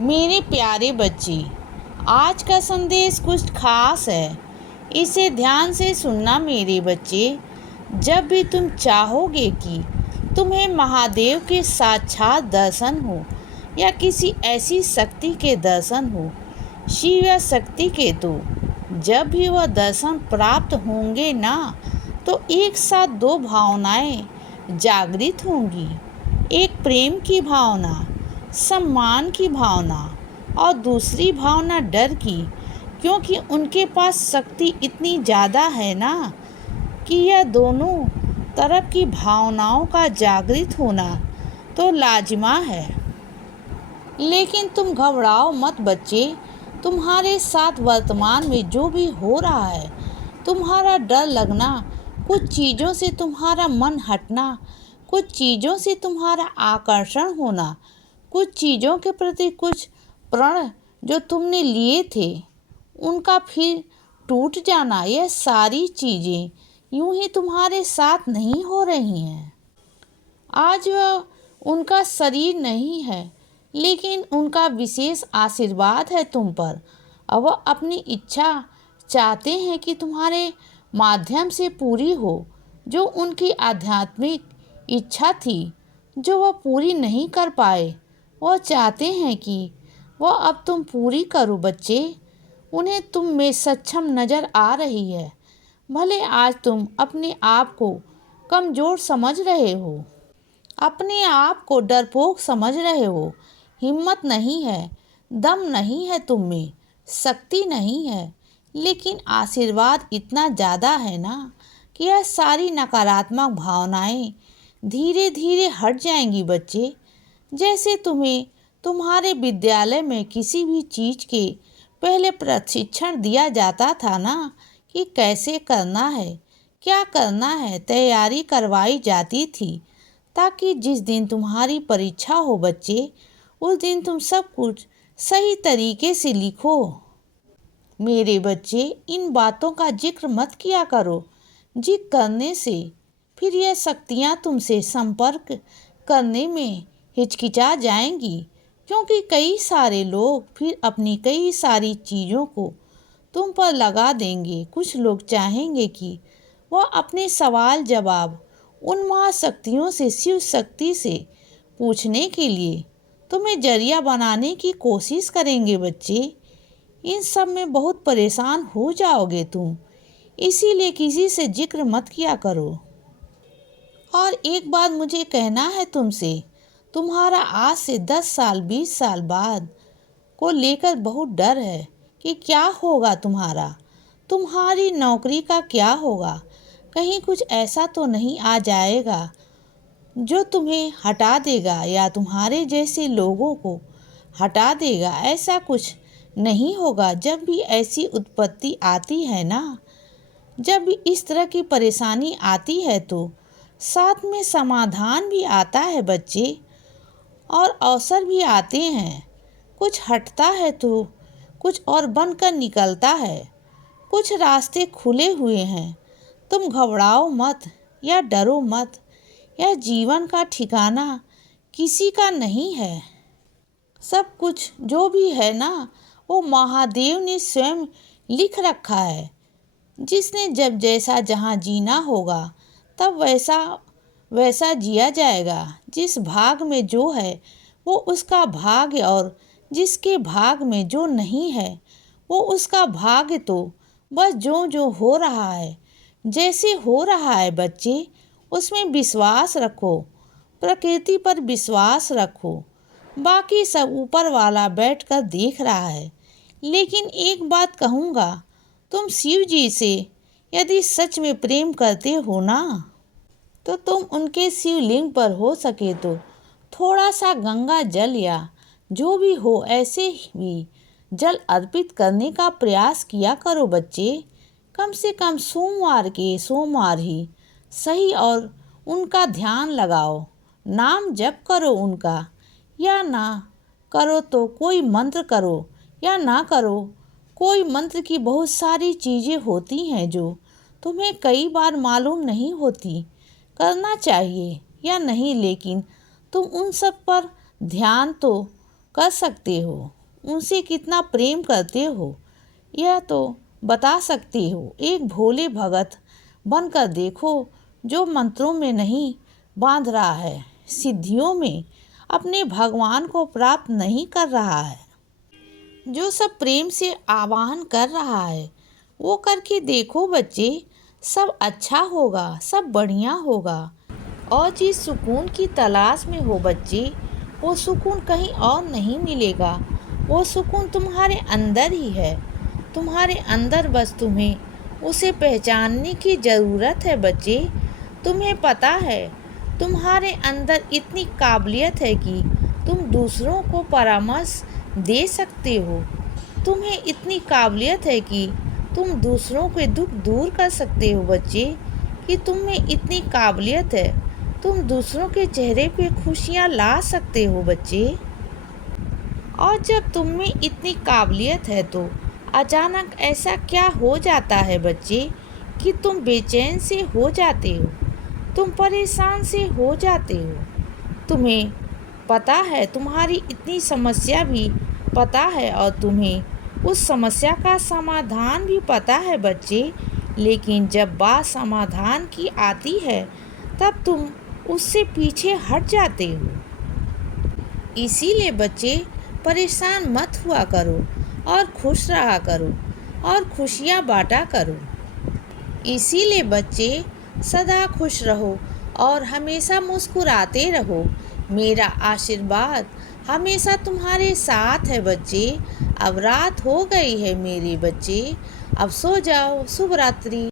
मेरे प्यारे बच्चे, आज का संदेश कुछ खास है। इसे ध्यान से सुनना मेरे बच्चे। जब भी तुम चाहोगे कि तुम्हें महादेव के साक्षात दर्शन हो या किसी ऐसी शक्ति के दर्शन हो, शिव या शक्ति के, तो जब भी वह दर्शन प्राप्त होंगे ना, तो एक साथ दो भावनाएं जागृत होंगी। एक प्रेम की भावना, सम्मान की भावना, और दूसरी भावना डर की, क्योंकि उनके पास शक्ति इतनी ज़्यादा है ना कि यह दोनों तरफ की भावनाओं का जागृत होना तो लाजिमा है। लेकिन तुम घबराओ मत बच्चे। तुम्हारे साथ वर्तमान में जो भी हो रहा है, तुम्हारा डर लगना, कुछ चीज़ों से तुम्हारा मन हटना, कुछ चीज़ों से तुम्हारा आकर्षण होना, कुछ चीज़ों के प्रति कुछ प्रण जो तुमने लिए थे उनका फिर टूट जाना, यह सारी चीज़ें यूं ही तुम्हारे साथ नहीं हो रही हैं। आज वह उनका शरीर नहीं है, लेकिन उनका विशेष आशीर्वाद है तुम पर। और वह अपनी इच्छा चाहते हैं कि तुम्हारे माध्यम से पूरी हो, जो उनकी आध्यात्मिक इच्छा थी, जो वह पूरी नहीं कर पाए। वह चाहते हैं कि वह अब तुम पूरी करो बच्चे। उन्हें तुम में सक्षम नज़र आ रही है। भले आज तुम अपने आप को कमज़ोर समझ रहे हो, अपने आप को डरपोक समझ रहे हो, हिम्मत नहीं है, दम नहीं है तुम में, शक्ति नहीं है, लेकिन आशीर्वाद इतना ज़्यादा है ना कि यह सारी नकारात्मक भावनाएं धीरे धीरे हट जाएंगी बच्चे। जैसे तुम्हें तुम्हारे विद्यालय में किसी भी चीज़ के पहले प्रशिक्षण दिया जाता था ना कि कैसे करना है, क्या करना है, तैयारी करवाई जाती थी, ताकि जिस दिन तुम्हारी परीक्षा हो बच्चे, उस दिन तुम सब कुछ सही तरीके से लिखो। मेरे बच्चे, इन बातों का जिक्र मत किया करो। जिक्र करने से फिर यह शक्तियाँ तुमसे संपर्क करने में हिचकिचा जाएंगी, क्योंकि कई सारे लोग फिर अपनी कई सारी चीज़ों को तुम पर लगा देंगे। कुछ लोग चाहेंगे कि वह अपने सवाल जवाब उन महाशक्तियों से, शिव शक्ति से पूछने के लिए तुम्हें जरिया बनाने की कोशिश करेंगे बच्चे। इन सब में बहुत परेशान हो जाओगे तुम, इसीलिए किसी से जिक्र मत किया करो। और एक बात मुझे कहना है तुमसे, तुम्हारा आज से 10 साल 20 साल बाद को लेकर बहुत डर है कि क्या होगा तुम्हारा, तुम्हारी नौकरी का क्या होगा। कहीं कुछ ऐसा तो नहीं आ जाएगा जो तुम्हें हटा देगा या तुम्हारे जैसे लोगों को हटा देगा। ऐसा कुछ नहीं होगा। जब भी ऐसी उत्पत्ति आती है ना, जब भी इस तरह की परेशानी आती है, तो साथ में समाधान भी आता है बच्चे, और अवसर भी आते हैं। कुछ हटता है तो कुछ और बनकर निकलता है। कुछ रास्ते खुले हुए हैं। तुम घबराओ मत या डरो मत। यह जीवन का ठिकाना किसी का नहीं है। सब कुछ जो भी है ना, वो महादेव ने स्वयं लिख रखा है। जिसने जब जैसा जहाँ जीना होगा, तब वैसा वैसा जिया जाएगा। जिस भाग में जो है वो उसका भाग्य, और जिसके भाग में जो नहीं है वो उसका भाग्य। तो बस जो जो हो रहा है, जैसे हो रहा है बच्चे, उसमें विश्वास रखो, प्रकृति पर विश्वास रखो। बाकी सब ऊपर वाला बैठकर देख रहा है। लेकिन एक बात कहूँगा, तुम शिव जी से यदि सच में प्रेम करते हो ना, तो तुम उनके शिवलिंग पर हो सके तो थोड़ा सा गंगा जल या जो भी हो ऐसे भी जल अर्पित करने का प्रयास किया करो बच्चे। कम से कम सोमवार के सोमवार ही सही, और उनका ध्यान लगाओ, नाम जप करो उनका, या ना करो तो कोई मंत्र करो, या ना करो कोई मंत्र की बहुत सारी चीज़ें होती हैं जो तुम्हें कई बार मालूम नहीं होती, करना चाहिए या नहीं, लेकिन तुम उन सब पर ध्यान तो कर सकते हो, उनसे कितना प्रेम करते हो, यह तो बता सकते हो। एक भोले भगत बनकर देखो, जो मंत्रों में नहीं बांध रहा है, सिद्धियों में अपने भगवान को प्राप्त नहीं कर रहा है, जो सब प्रेम से आवाहन कर रहा है, वो करके देखो बच्चे। सब अच्छा होगा, सब बढ़िया होगा। और जिस सुकून की तलाश में हो बच्चे, वो सुकून कहीं और नहीं मिलेगा। वो सुकून तुम्हारे अंदर ही है, तुम्हारे अंदर। बस तुम्हें उसे पहचानने की ज़रूरत है बच्चे। तुम्हें पता है, तुम्हारे अंदर इतनी काबिलियत है कि तुम दूसरों को परामर्श दे सकते हो। तुम्हें इतनी काबिलियत है कि तुम दूसरों के दुख दूर कर सकते हो बच्चे। कि तुम में इतनी काबिलियत है, तुम दूसरों के चेहरे पे खुशियाँ ला सकते हो बच्चे। और जब तुम में इतनी काबिलियत है तो अचानक ऐसा क्या हो जाता है बच्चे कि तुम बेचैन से हो जाते हो, तुम परेशान से हो जाते हो। तुम्हें पता है, तुम्हारी इतनी समस्या भी पता है और तुम्हें उस समस्या का समाधान भी पता है बच्चे। लेकिन जब बात समाधान की आती है, तब तुम उससे पीछे हट जाते हो। इसीलिए बच्चे, परेशान मत हुआ करो और खुश रहा करो और खुशियाँ बांटा करो। इसीलिए बच्चे, सदा खुश रहो और हमेशा मुस्कुराते रहो। मेरा आशीर्वाद हमेशा तुम्हारे साथ है बच्चे। अब रात हो गई है मेरे बच्चे, अब सो जाओ। शुभ रात्रि।